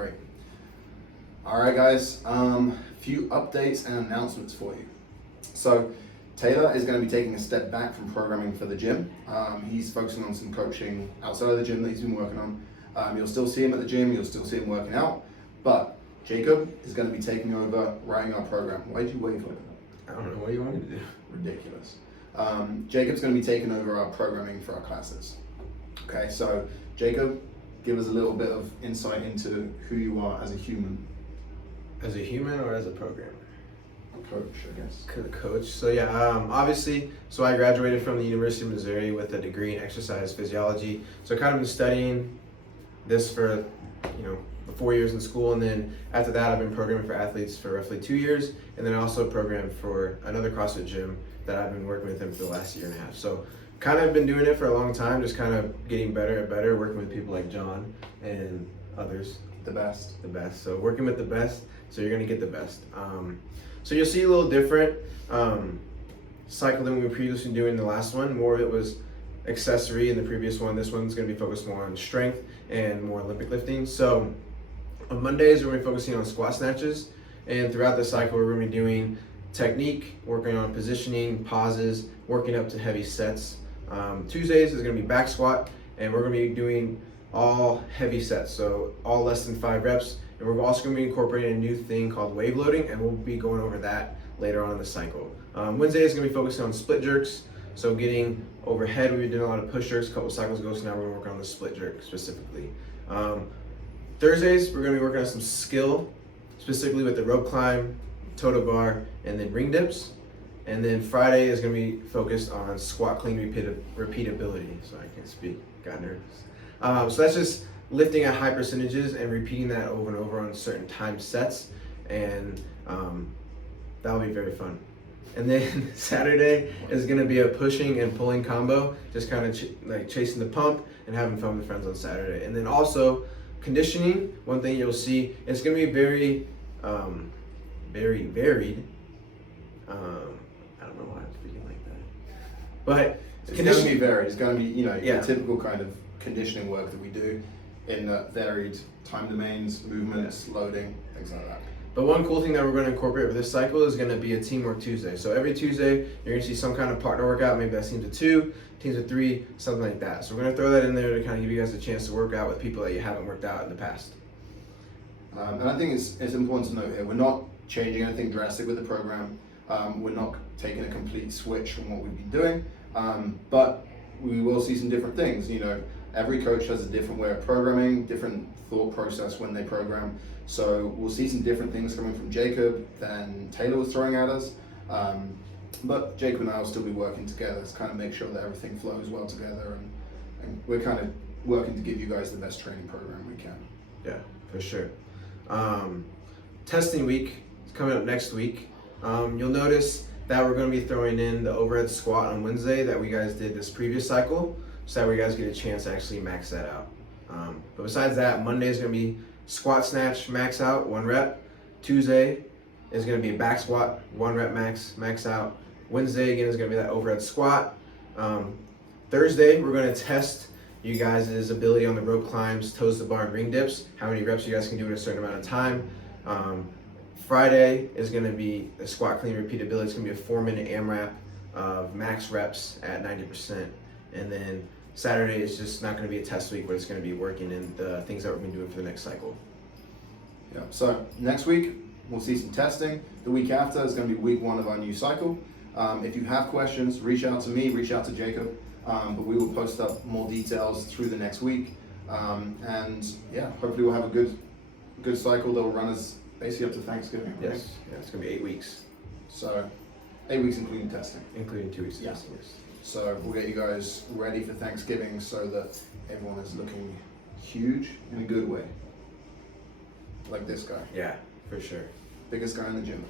Great. All right, guys. Few updates and announcements for you. So Taylor is going to be taking a step back from programming for the gym. He's focusing on some coaching outside of the gym that he's been working on. You'll still see him at the gym. You'll still see him working out. But Jacob is going to be taking over writing our program. Why did you wave like that? I don't know what you want me to do. Ridiculous. Jacob's going to be taking over our programming for our classes. Okay, so Jacob, give us a little bit of insight into who you are as a human. As a human or as a programmer? Coach, I guess. Coach. So yeah, obviously, so I graduated from the University of Missouri with a degree in exercise physiology. So I kind of been studying this for, the 4 years in school, and then after that I've been programming for athletes for roughly 2 years, and then I also programmed for another CrossFit gym that I've been working with them for the last year and a half. So kind of been doing it for a long time, just kind of getting better and better, working with people like John and others. The best. So working with the best, so you're gonna get the best. So you'll see a little different cycle than we were previously doing in the last one. More of it was accessory in the previous one. This one's gonna be focused more on strength and more Olympic lifting. So on Mondays, we're gonna be focusing on squat snatches. And throughout the cycle, we're gonna be doing technique, working on positioning, pauses, working up to heavy sets. Tuesdays is gonna be back squat, and we're gonna be doing all heavy sets, so all less than 5 reps. And we're also gonna be incorporating a new thing called wave loading, and we'll be going over that later on in the cycle. Wednesday is gonna be focusing on split jerks, so getting overhead. We've been doing a lot of push jerks a couple cycles ago, so now we're gonna work on the split jerk specifically. Thursdays, we're gonna be working on some skill, specifically with the rope climb, toe bar, and then ring dips. And then Friday is gonna be focused on squat clean repeatability. Sorry, I can't speak, got nervous. So that's just lifting at high percentages and repeating that over and over on certain time sets, and that'll be very fun. And then Saturday is gonna be a pushing and pulling combo, just kind of chasing the pump and having fun with friends on Saturday. And then also conditioning, one thing you'll see, it's gonna be very, very varied. I don't know why I'm speaking like that, but it's going to be varied. It's going to be, Yeah. the typical kind of conditioning work that we do in varied time domains, movements, loading, things like that. But one cool thing that we're going to incorporate with this cycle is going to be a teamwork Tuesday. So every Tuesday, you're going to see some kind of partner workout. Maybe that's teams of 2, teams of 3, something like that. So we're going to throw that in there to kind of give you guys a chance to work out with people that you haven't worked out in the past. And I think it's important to note here, we're not changing anything drastic with the program. We're not taking a complete switch from what we've been doing, but we will see some different things. Every coach has a different way of programming, different thought process when they program. So we'll see some different things coming from Jacob than Taylor was throwing at us. But Jacob and I will still be working together to kind of make sure that everything flows well together, and we're kind of working to give you guys the best training program we can. Yeah, for sure. Testing week is coming up next week. You'll notice that we're going to be throwing in the overhead squat on Wednesday that we guys did this previous cycle, so that way you guys get a chance to actually max that out. But besides that, Monday is going to be squat snatch max out, 1 rep. Tuesday is going to be back squat, 1 rep max out. Wednesday again is going to be that overhead squat. Thursday we're going to test you guys' ability on the rope climbs, toes to bar, and ring dips, how many reps you guys can do in a certain amount of time. Friday is going to be a squat clean repeatability. It's going to be a 4-minute AMRAP of max reps at 90%. And then Saturday is just not going to be a test week, but it's going to be working in the things that we're going to be doing for the next cycle. Yeah. So next week we'll see some testing. The week after is going to be week 1 of our new cycle. If you have questions, reach out to me, reach out to Jacob. But we will post up more details through the next week. And yeah, hopefully we'll have a good cycle that will run us basically up to Thanksgiving. Right? Yes. Yeah, it's going to be 8 weeks. So 8 weeks including testing. Including 2 weeks of Yeah. testing, yes. So we'll get you guys ready for Thanksgiving so that everyone is looking huge in a good way. Like this guy. Yeah, for sure. Biggest guy in the gym.